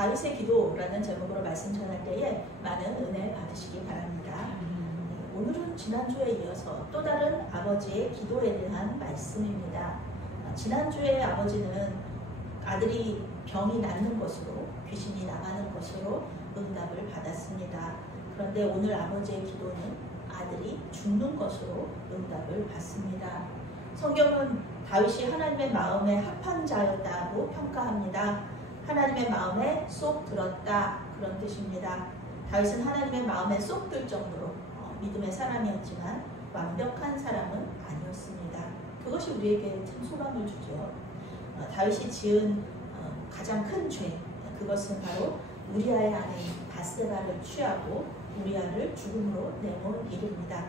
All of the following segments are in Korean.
다윗의 기도라는 제목으로 말씀 전할 때에 많은 은혜 받으시기 바랍니다. 오늘은 지난주에 이어서 또 다른 아버지의 기도에 대한 말씀입니다. 지난주에 아버지는 아들이 병이 낫는 것으로, 귀신이 나가는 것으로 응답을 받았습니다. 그런데 오늘 아버지의 기도는 아들이 죽는 것으로 응답을 받습니다. 성경은 다윗이 하나님의 마음에 합한 자였다고 평가합니다. 하나님의 마음에 쏙 들었다, 그런 뜻입니다. 다윗은 하나님의 마음에 쏙 들 정도로 믿음의 사람이었지만 완벽한 사람은 아니었습니다. 그것이 우리에게 참 소망을 주죠. 다윗이 지은 가장 큰 죄, 그것은 바로 우리아의 아내인 바세바를 취하고 우리아를 죽음으로 내몬 일입니다.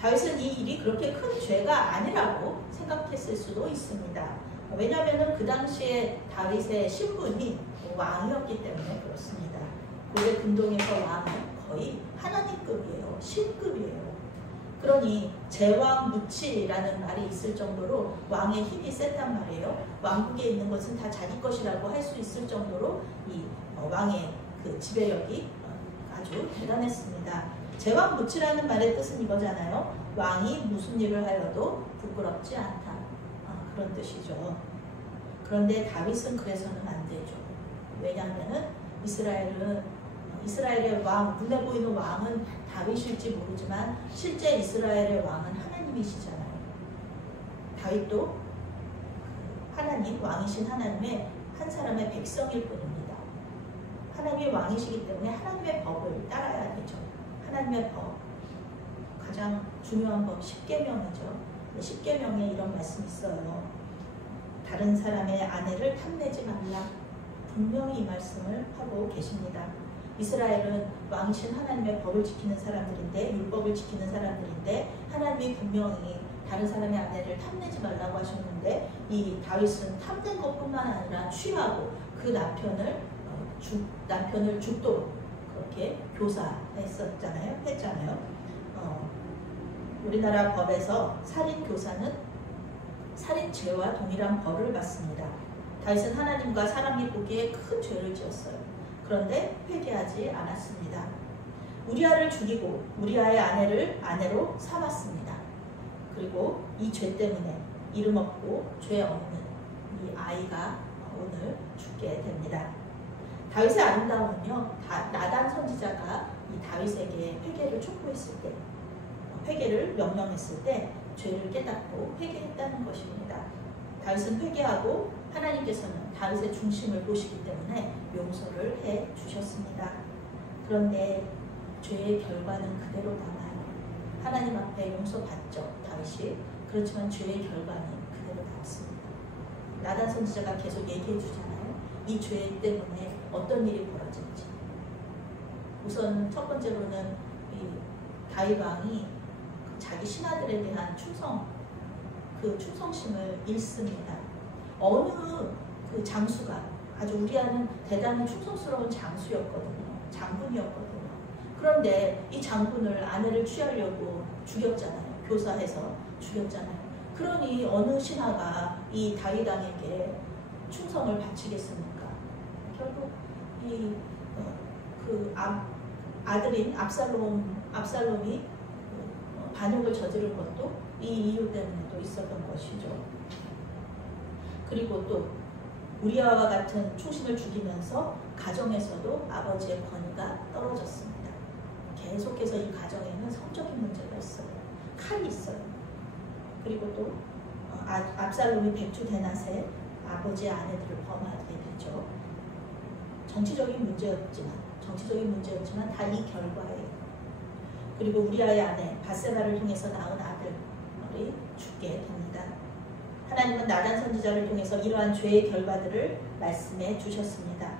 다윗은 이 일이 그렇게 큰 죄가 아니라고 생각했을 수도 있습니다. 왜냐하면 그 당시에 다윗의 신분이 왕이었기 때문에 그렇습니다. 고대 근동에서 왕은 거의 하나님급이에요. 신급이에요. 그러니 제왕무치라는 말이 있을 정도로 왕의 힘이 셌단 말이에요. 왕국에 있는 것은 다 자기 것이라고 할 수 있을 정도로 이 왕의 그 지배력이 아주 대단했습니다. 제왕무치라는 말의 뜻은 이거잖아요. 왕이 무슨 일을 하여도 부끄럽지 않다. 그런 뜻이죠. 그런데 다윗은 그래서는 안 되죠. 왜냐하면 이스라엘의 왕, 눈에 보이는 왕은 다윗일지 모르지만 실제 이스라엘의 왕은 하나님이시잖아요. 다윗도 하나님, 왕이신 하나님의 한 사람의 백성일 뿐입니다. 하나님이 왕이시기 때문에 하나님의 법을 따라야 되죠. 하나님의 법, 가장 중요한 법 10계명이죠. 10계명에 이런 말씀이 있어요. 다른 사람의 아내를 탐내지 말라. 분명히 이 말씀을 하고 계십니다. 이스라엘은 왕이신 하나님의 법을 지키는 사람들인데, 율법을 지키는 사람들인데 하나님이 분명히 다른 사람의 아내를 탐내지 말라고 하셨는데, 이 다윗은 탐낸 것뿐만 아니라 취하고 그 남편을 죽도록 그렇게 교사했잖아요. 우리나라 법에서 살인교사는 살인죄와 동일한 벌을 받습니다. 다윗은 하나님과 사람이 보기에 큰 죄를 지었어요. 그런데 회개하지 않았습니다. 우리아를 죽이고 우리아의 아내를 아내로 삼았습니다. 그리고 이 죄 때문에 이름 없고 죄 없는 이 아이가 오늘 죽게 됩니다. 다윗의 아름다움은요, 나단 선지자가 이 다윗에게 회개를 촉구했을 때, 회개를 명령했을 때 죄를 깨닫고 회개했다는 것입니다. 다윗은 회개하고 하나님께서는 다윗의 중심을 보시기 때문에 용서를 해 주셨습니다. 그런데 죄의 결과는 그대로 남아요. 하나님 앞에 용서받죠, 다윗이. 그렇지만 죄의 결과는 그대로 남습니다. 나단 선지자가 계속 얘기해 주잖아요. 이 죄 때문에 어떤 일이 벌어질지. 우선 첫 번째로는 이 다윗 왕이 자기 신하들에 대한 충성심을 잃습니다. 어느 그 장수가, 아주 우리아는 대단히 충성스러운 장수였거든요. 장군이었거든요. 그런데 이 장군을 아내를 취하려고 죽였잖아요. 교사해서 죽였잖아요. 그러니 어느 신하가 이 다윗 왕에게 충성을 바치겠습니까? 결국 아들인 압살롬이 반역을 저지른 것도 이 이유 때문에 또 있었던 것이죠. 그리고 또 우리아와 같은 충신을 죽이면서 가정에서도 아버지의 권위가 떨어졌습니다. 계속해서 이 가정에는 성적인 문제가 있어요. 칼이 있어요. 그리고 또 압살롬이 백주대낮에 아버지의 아내들을 범하게 되죠. 정치적인 문제였지만 다 이 결과예요. 그리고 우리아의 아내 바세바를 통해서 낳은 아들이 죽게 됩니다. 하나님은 나단 선지자를 통해서 이러한 죄의 결과들을 말씀해 주셨습니다.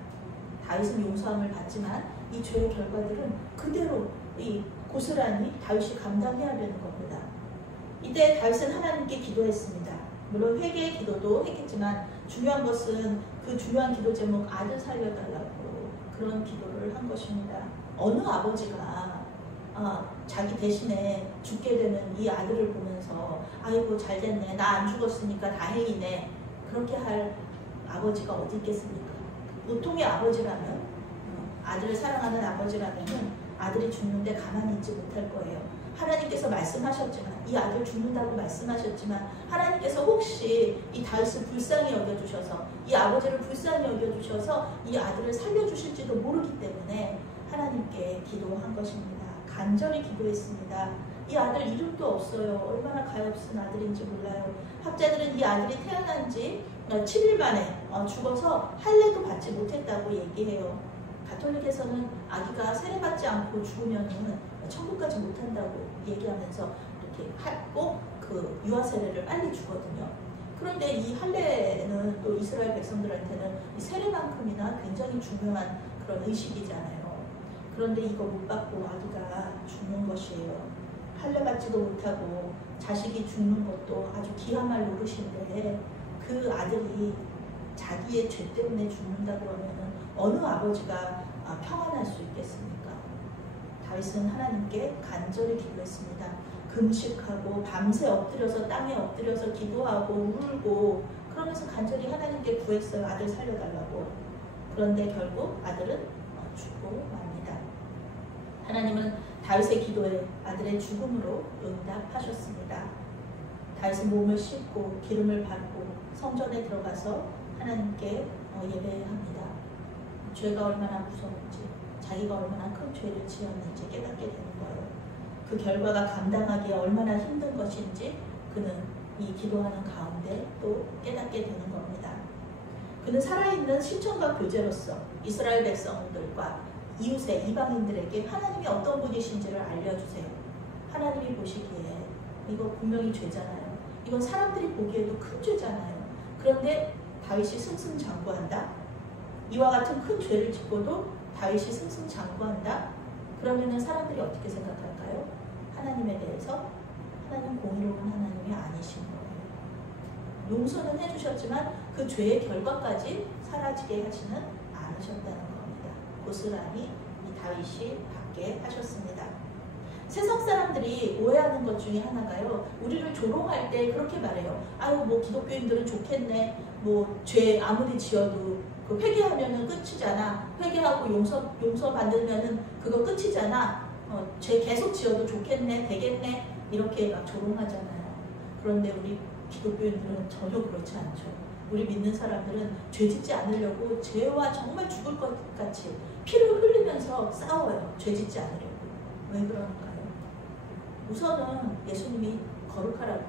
다윗은 용서함을 받지만 이 죄의 결과들은 그대로 고스란히 다윗이 감당해야 되는 겁니다. 이때 다윗은 하나님께 기도했습니다. 물론 회개의 기도도 했겠지만 중요한 것은 그 중요한 기도 제목, 아들 살려달라고 그런 기도를 한 것입니다. 어느 아버지가 자기 대신에 죽게 되는 이 아들을 보면서 아이고 잘됐네, 나 안 죽었으니까 다행이네, 그렇게 할 아버지가 어디 있겠습니까? 보통의 아버지라면, 아들을 사랑하는 아버지라면 아들이 죽는데 가만히 있지 못할 거예요. 하나님께서 말씀하셨지만, 이 아들 죽는다고 말씀하셨지만 하나님께서 혹시 이 다윗을 불쌍히 여겨주셔서, 이 아버지를 불쌍히 여겨주셔서 이 아들을 살려주실지도 모르기 때문에 하나님께 기도한 것입니다. 간절히 기도했습니다. 이 아들 이름도 없어요. 얼마나 가엾은 아들인지 몰라요. 학자들은 이 아들이 태어난 지 7일 만에 죽어서 할례도 받지 못했다고 얘기해요. 가톨릭에서는 아기가 세례받지 않고 죽으면은 천국 가지 못한다고 얘기하면서 이렇게 꼭 그 유아 세례를 빨리 주거든요. 그런데 이 할례는 또 이스라엘 백성들한테는 이 세례만큼이나 굉장히 중요한 그런 의식이잖아요. 그런데 이거 못 받고 아기가 죽는 것이에요. 할례 받지도 못하고 자식이 죽는 것도 아주 기하말 노릇인데, 그 아들이 자기의 죄 때문에 죽는다고 하면은 어느 아버지가 평안할 수 있겠습니까? 다윗은 하나님께 간절히 기도했습니다. 금식하고 밤새 엎드려서 땅에 엎드려서 기도하고 울고 그러면서 간절히 하나님께 구했어요. 아들 살려달라고. 그런데 결국 아들은 죽고 맙니다. 하나님은 다윗의 기도에 아들의 죽음으로 응답하셨습니다. 다윗은 몸을 씻고 기름을 받고 성전에 들어가서 하나님께 예배합니다. 죄가 얼마나 무서운지, 자기가 얼마나 큰 죄를 지었는지 깨닫게 되는 거예요. 그 결과가 감당하기에 얼마나 힘든 것인지 그는 이 기도하는 가운데 또 깨닫게 되는 겁니다. 그는 살아있는 시청과 교제로서 이스라엘 백성들과 이웃의 이방인들에게 하나님이 어떤 분이신지를 알려주세요. 하나님이 보시기에 이거 분명히 죄잖아요. 이건 사람들이 보기에도 큰 죄잖아요. 그런데 다윗이 승승장구한다? 이와 같은 큰 죄를 짓고도 다윗이 승승장구한다? 그러면 사람들이 어떻게 생각할까요? 하나님에 대해서 하나님 공의로운 하나님이 아니신 거예요. 용서는 해주셨지만 그 죄의 결과까지 사라지게 하지는 않으셨다는 겁니다. 고스란히 이 다윗이 받게 하셨습니다. 세상 사람들이 오해하는 것 중에 하나가요, 우리를 조롱할 때 그렇게 말해요. 아유, 뭐 기독교인들은 좋겠네. 뭐 죄 아무리 지어도 그 회개하면은 끝이잖아. 회개하고 용서 받으면은 그거 끝이잖아. 죄 계속 지어도 좋겠네, 되겠네. 이렇게 막 조롱하잖아요. 그런데 우리 기독교인들은 전혀 그렇지 않죠. 우리 믿는 사람들은 죄 짓지 않으려고 죄와 정말 죽을 것 같이 피를 흘리면서 싸워요. 죄 짓지 않으려고. 왜 그런가요? 우선은 예수님이 거룩하라고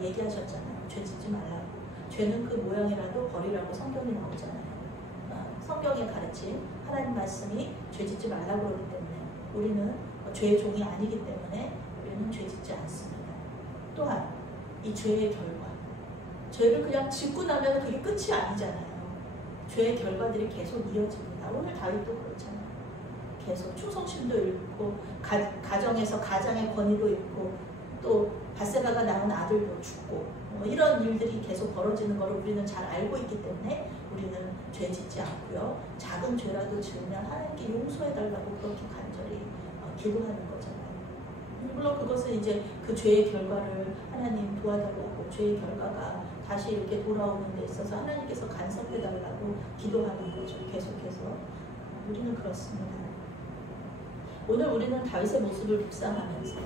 얘기하셨잖아요. 죄 짓지 말라고. 죄는 그 모양이라도 버리라고 성경에 나오잖아요. 성경에 가르친 하나님 말씀이 죄 짓지 말라고 그러기 때문에 우리는 죄의 종이 아니기 때문에 우리는 죄 짓지 않습니다. 또한 이 죄의 결과, 죄를 그냥 짓고 나면 그게 끝이 아니잖아요. 죄의 결과들이 계속 이어집니다. 오늘 다윗도 그렇잖아요. 계속 충성심도 잃고 가정에서 가장의 권위도 잃고 또 밧세바가 낳은 아들도 죽고 이런 일들이 계속 벌어지는 것을 우리는 잘 알고 있기 때문에 우리는 죄 짓지 않고요. 작은 죄라도 지으면 하나님께 용서해달라고 그렇게 간절히 기도하는 거잖아요. 물론 그것은 이제 그 죄의 결과를 하나님 도와달라고, 죄의 결과가 다시 이렇게 돌아오는 데 있어서 하나님께서 간섭해달라고 기도하는 거죠. 계속해서. 우리는 그렇습니다. 오늘 우리는 다윗의 모습을 묵상하면서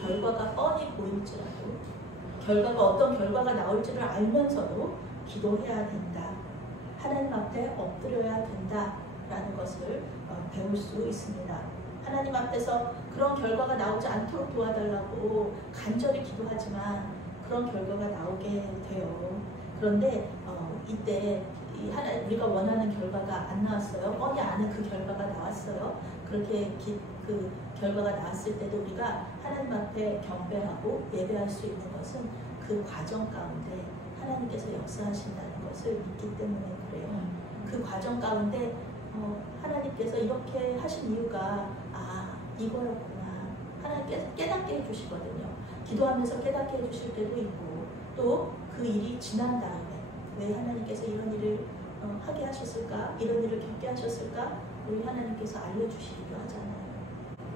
결과가 뻔히 보일지라도, 결과가 어떤 결과가 나올지를 알면서도 기도해야 된다. 하나님 앞에 엎드려야 된다라는 것을 배울 수 있습니다. 하나님 앞에서 그런 결과가 나오지 않도록 도와달라고 간절히 기도하지만 그런 결과가 나오게 돼요. 그런데 이때 우리가 원하는 결과가 안 나왔어요. 뻔히 아는 그 결과가 나왔어요. 그렇게 그 결과가 나왔을 때도 우리가 하나님 앞에 경배하고 예배할 수 있는 것은 그 과정 가운데 하나님께서 역사하신다는 것을 믿기 때문에 그래요. 그 과정 가운데 하나님께서 이렇게 하신 이유가 이거였구나. 하나님께서 깨닫게 해주시거든요. 기도하면서 깨닫게 해주실 때도 있고, 또 그 일이 지난 다음에 왜 하나님께서 이런 일을 하게 하셨을까? 이런 일을 겪게 하셨을까? 우리 하나님께서 알려주시기도 하잖아요.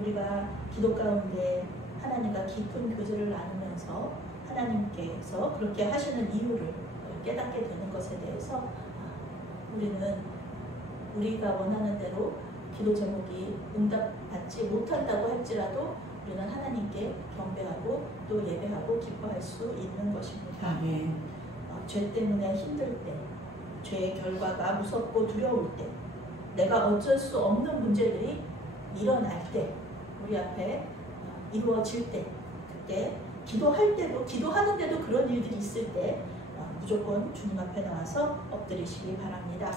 우리가 기도 가운데 하나님과 깊은 교제를 나누면서 하나님께서 그렇게 하시는 이유를 깨닫게 되는 것에 대해서 우리는 우리가 원하는 대로 기도 제목이 응답받지 못한다고 할지라도 우리는 하나님께 경배하고 또 예배하고 기뻐할 수 있는 것입니다. 아멘. 죄 때문에 힘들 때, 죄의 결과가 무섭고 두려울 때, 내가 어쩔 수 없는 문제들이 일어날 때, 우리 앞에 이루어질 때, 그때 기도할 때도, 기도하는데도 그런 일들이 있을 때 무조건 주님 앞에 나와서 엎드리시기 바랍니다.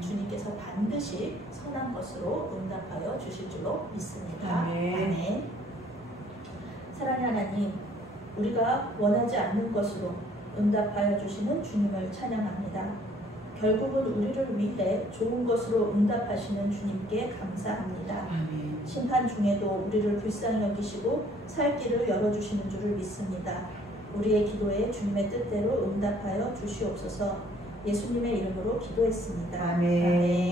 주님께서 반드시 선한 것으로 응답하여 주실 줄로 믿습니다. 아멘. 아멘. 사랑하는 하나님, 우리가 원하지 않는 것으로 응답하여 주시는 주님을 찬양합니다. 결국은 우리를 위해 좋은 것으로 응답하시는 주님께 감사합니다. 아멘. 심판 중에도 우리를 불쌍히 여기시고 살 길을 열어주시는 줄을 믿습니다. 우리의 기도에 주님의 뜻대로 응답하여 주시옵소서. 예수님의 이름으로 기도했습니다. 아멘. 아멘.